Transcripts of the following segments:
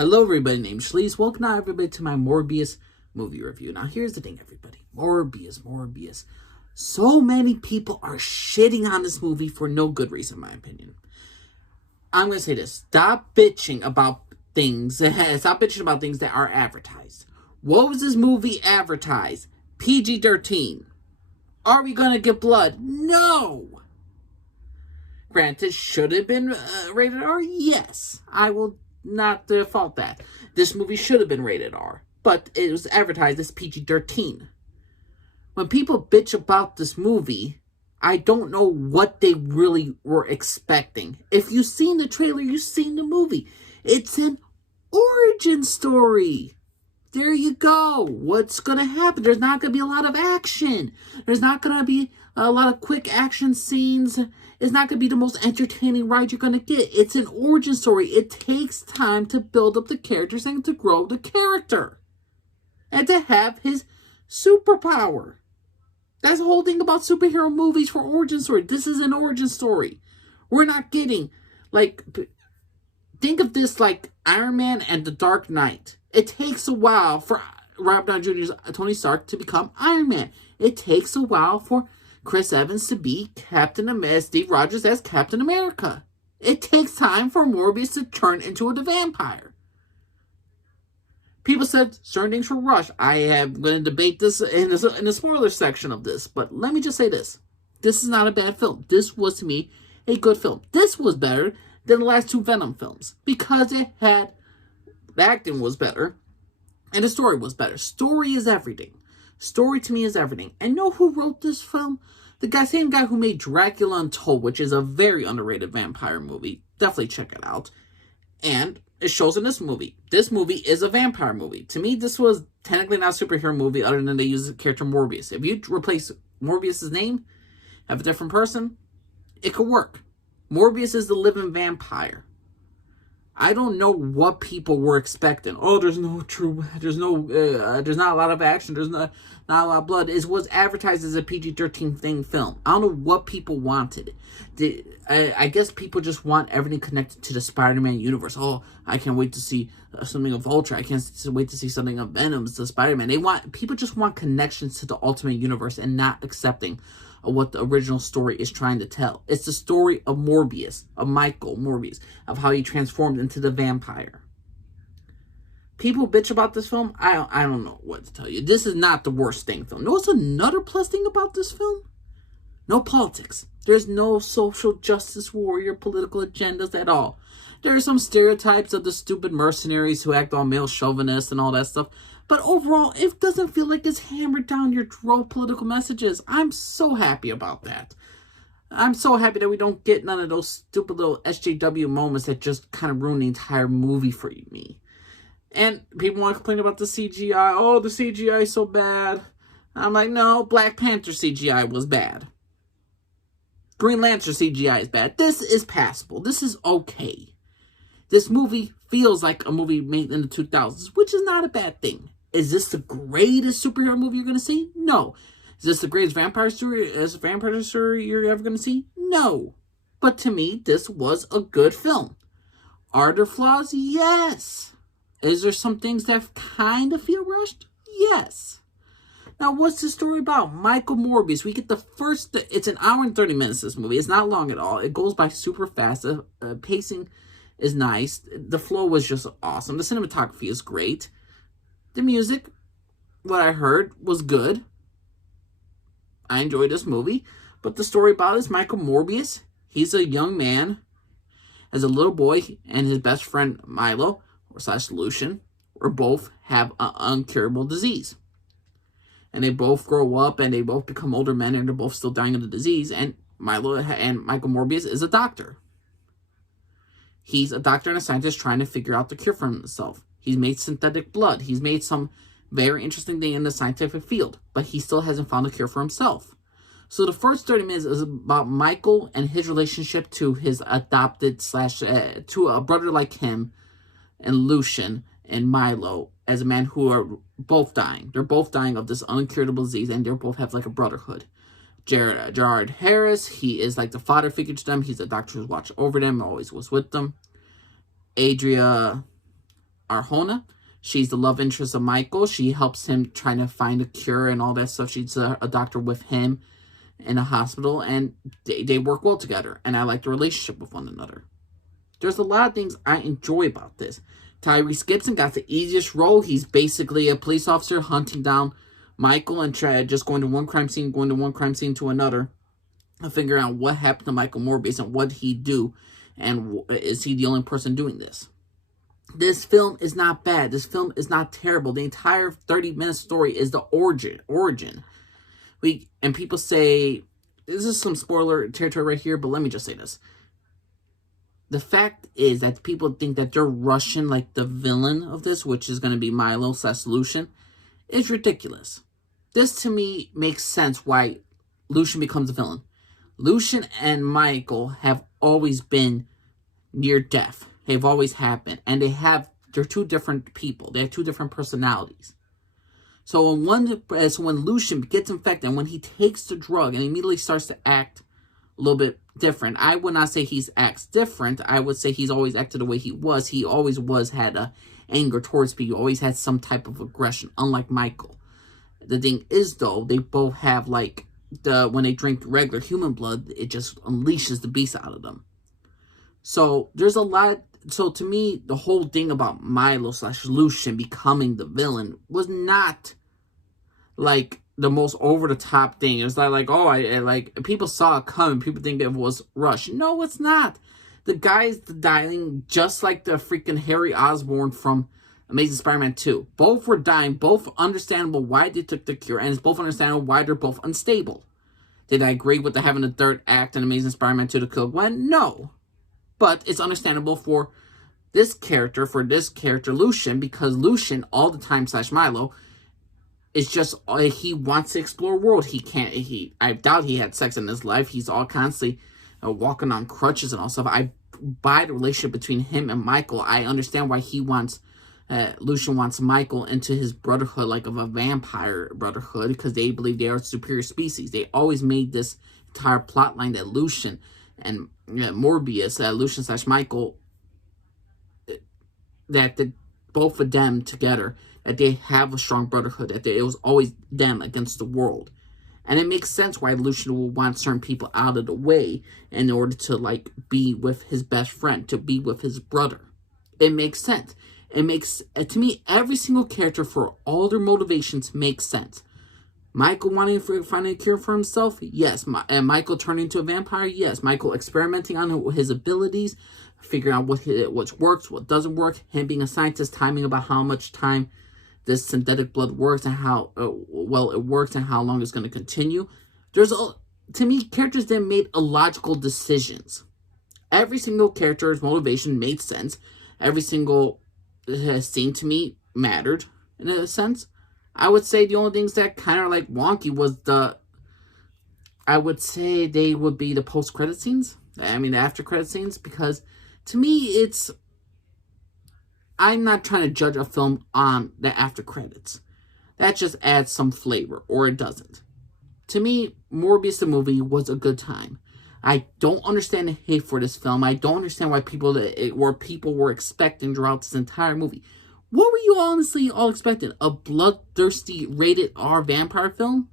Hello everybody, named Shleeze. Welcome now everybody to my Morbius movie review. Now here's the thing everybody, Morbius. So many people are shitting on this movie for no good reason in my opinion. I'm going to say this, stop bitching about things that are advertised. What was this movie advertised? PG-13. Are we going to get blood? No! Granted, should it have been rated R? Yes. I will not fault that. This movie should have been rated R, but it was advertised as PG-13. When people bitch about this movie, I don't know what they really were expecting. If you've seen the trailer, you've seen the movie. It's an origin story. There you go. What's going to happen? There's not going to be a lot of action. There's not going to be a lot of quick action scenes. It's not going to be the most entertaining ride you're going to get. It's an origin story. It takes time to build up the characters and to grow the character. And to have his superpower. That's the whole thing about superhero movies for origin story. This is an origin story. We're not getting, think of this like Iron Man and the Dark Knight. It takes a while for Robert Downey Jr.'s Tony Stark to become Iron Man. It takes a while for Chris Evans to be Steve Rogers as Captain America. It takes time for Morbius to turn into the vampire. People said certain things were rushed. I am going to debate this in the spoiler section of this, but let me just say this. This is not a bad film. This was, to me, a good film. This was better than the last two Venom films because the acting was better and the story was better. Story is everything. Story to me is everything. And know who wrote this film? The same guy who made Dracula Untold, which is a very underrated vampire movie. Definitely check it out. And it shows in this movie. This movie is a vampire movie. To me, this was technically not a superhero movie other than they use the character Morbius. If you replace Morbius' name, have a different person, it could work. Morbius is the living vampire. I don't know what people were expecting. Oh, there's not a lot of action. There's not a lot of blood. It was advertised as a PG-13 film. I don't know what people wanted. I guess people just want everything connected to the Spider-Man universe. Oh, I can't wait to see something of Ultra. I can't wait to see something of Venom, to Spider-Man. People just want connections to the Ultimate Universe and not accepting of what the original story is trying to tell. It's the story of Morbius, of Michael Morbius, of how he transformed into the vampire. People bitch about this film. I don't know what to tell you. This is not the worst thing film. Know what's another plus thing about this film? No politics. There's no social justice warrior political agendas at all. There are some stereotypes of the stupid mercenaries who act all male chauvinist and all that stuff. But overall, it doesn't feel like it's hammered down your throat political messages. I'm so happy about that. I'm so happy that we don't get none of those stupid little SJW moments that just kind of ruin the entire movie for me. And people want to complain about the CGI. Oh, the CGI is so bad. I'm like, no, Black Panther CGI was bad. Green Lantern CGI is bad. This is passable. This is okay. This movie feels like a movie made in the 2000s, which is not a bad thing. Is this the greatest superhero movie you're going to see? No. Is this the greatest vampire story you're ever going to see? No. But to me, this was a good film. Are there flaws? Yes. Is there some things that kind of feel rushed? Yes. Now, what's the story about? Michael Morbius. We get the first... It's an hour and 30 minutes, this movie. It's not long at all. It goes by super fast. Pacing is nice. The flow was just awesome. The cinematography is great. The music, what I heard, was good. I enjoyed this movie. But the story about it is Michael Morbius. He's a young man. As a little boy, and his best friend Milo, / Lucian, or both have an uncurable disease. And they both grow up, and they both become older men, and they're both still dying of the disease. And Michael Morbius is a doctor. He's a doctor and a scientist trying to figure out the cure for himself. He's made synthetic blood. He's made some very interesting thing in the scientific field. But he still hasn't found a cure for himself. So the first 30 minutes is about Michael and his relationship to his adopted / to a brother like him and Lucian and Milo as a man who are both dying. They're both dying of this uncurable disease and they both have like a brotherhood. Gerard Harris, he is like the father figure to them. He's the doctor who's watched over them, always was with them. Adria Arjona. She's the love interest of Michael. She helps him trying to find a cure and all that stuff. She's a doctor with him in a hospital, and they work well together. And I like the relationship with one another. There's a lot of things I enjoy about this. Tyrese Gibson got the easiest role. He's basically a police officer hunting down Michael and just going to one crime scene to another, and figuring out what happened to Michael Morbius and what he do, and is he the only person doing this? This film is not bad. This film is not terrible. The entire 30-minute story is the origin. And people say, this is some spoiler territory right here, but let me just say this. The fact is that people think that they're rushing like the villain of this, which is going to be Milo/Lucian, is ridiculous. This to me makes sense why Lucian becomes a villain. Lucian and Michael have always been near death. They've always happened. And they're two different people. They have two different personalities. So when Lucian gets infected and when he takes the drug and immediately starts to act a little bit different, I would not say he acts different. I would say he's always acted the way he was. He always had a anger towards people. He always had some type of aggression, unlike Michael. The thing is, though, they both have, like, when they drink regular human blood, it just unleashes the beast out of them. So there's a lot. So to me, the whole thing about Milo/Lucian becoming the villain was not like the most over the top thing. It was like like people saw it coming. People think it was rushed. No, it's not. The guy's dying just like the freaking Harry Osborn from Amazing Spider-Man 2. Both were dying. Both understandable why they took the cure, and it's both understandable why they're both unstable. Did I agree with having the third act in Amazing Spider-Man 2 to kill Gwen? No. But it's understandable for this character, Lucian, because Lucian, all the time, /Milo, is just, he wants to explore world. I doubt he had sex in his life. He's all constantly walking on crutches and all stuff. I buy the relationship between him and Michael. I understand why Lucian wants Michael into his brotherhood, like of a vampire brotherhood, because they believe they are a superior species. They always made this entire plot line that Lucian and Morbius, Lucian/Michael, that both of them together, that they have a strong brotherhood, that it was always them against the world. And it makes sense why Lucian will want certain people out of the way in order to, like, be with his best friend, to be with his brother. It makes sense. It makes, to me, every single character for all their motivations makes sense. Michael wanting to find a cure for himself? Yes. And Michael turning into a vampire? Yes. Michael experimenting on his abilities, figuring out what works, what doesn't work. Him being a scientist, timing about how much time this synthetic blood works and how well it works and how long it's going to continue. To me, characters that made illogical decisions. Every single character's motivation made sense. Every single scene to me mattered in a sense. I would say the only things that kind of like wonky was I would say they would be the post-credit scenes. I mean, the after-credit scenes, because to me, I'm not trying to judge a film on the after-credits. That just adds some flavor, or it doesn't. To me, Morbius the movie was a good time. I don't understand the hate for this film. I don't understand why people were expecting throughout this entire movie. What were you honestly all expecting? A bloodthirsty rated R vampire film?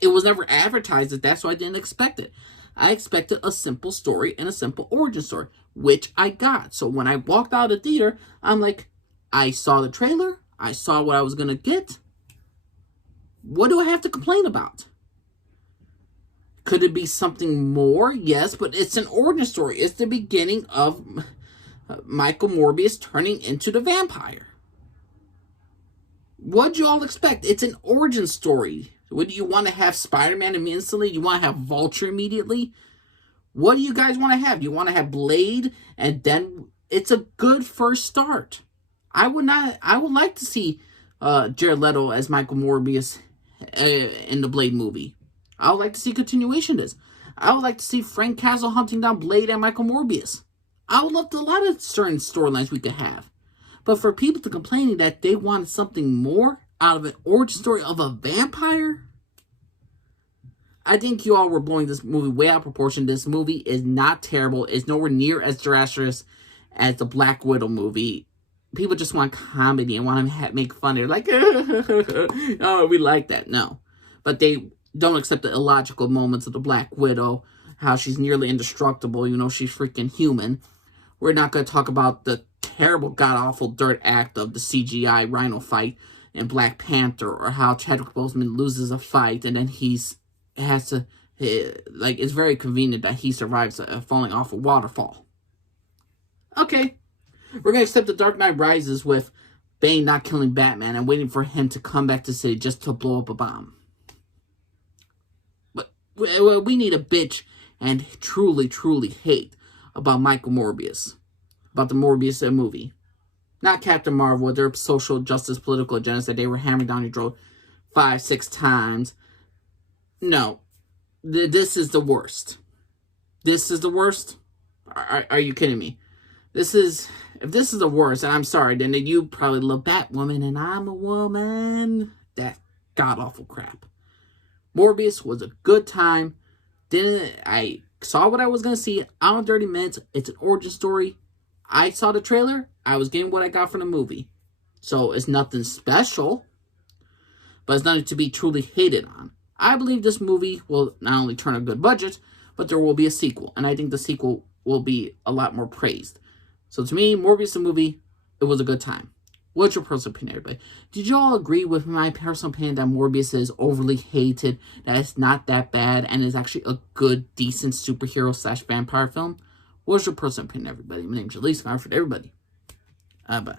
It was never advertised as that, so I didn't expect it. I expected a simple story and a simple origin story, which I got. So when I walked out of the theater, I'm like, I saw the trailer. I saw what I was going to get. What do I have to complain about? Could it be something more? Yes, but it's an origin story. It's the beginning of Michael Morbius turning into the vampire. What'd you all expect? It's an origin story. Would you want to have Spider-Man instantly? You want to have Vulture immediately? What do you guys want to have? You want to have Blade, and then it's a good first start. I would like to see Jared Leto as Michael Morbius in the Blade movie. I would like to see continuation of this. I would like to see Frank Castle hunting down Blade and Michael Morbius. I would love a lot of certain storylines we could have. But for people to complaining that they wanted something more out of an origin story of a vampire, I think you all were blowing this movie way out of proportion. This movie is not terrible. It's nowhere near as disastrous as the Black Widow movie. people just want comedy and want to make fun. They're like, oh, we like that. No. But they don't accept the illogical moments of the Black Widow, how she's nearly indestructible, she's freaking human. We're not going to talk about the terrible, god-awful dirt act of the CGI Rhino fight in Black Panther, or how Chadwick Boseman loses a fight and then it's very convenient that he survives falling off a waterfall. Okay. We're going to accept the Dark Knight Rises with Bane not killing Batman and waiting for him to come back to the city just to blow up a bomb. But we need a bitch and truly, truly hate about Michael Morbius. About the Morbius movie. Not Captain Marvel, their social justice political agendas that they were hammering down your throat 5-6 times. No. This is the worst. This is the worst? Are you kidding me? If this is the worst, and I'm sorry, then you probably love Batwoman and I'm a woman. That god-awful crap. Morbius was a good time. I saw what I was going to see. Hour and 30 minutes. It's an origin story. I saw the trailer. I was getting what I got from the movie. So it's nothing special, but it's nothing to be truly hated on. I believe this movie will not only turn a good budget, but there will be a sequel. And I think the sequel will be a lot more praised. So to me, Morbius the movie, it was a good time. What's your personal opinion, everybody? Did you all agree with my personal opinion that Morbius is overly hated, that it's not that bad, and is actually a good, decent superhero/vampire film? What's your personal opinion, everybody? My name's Elise, for everybody. Bye.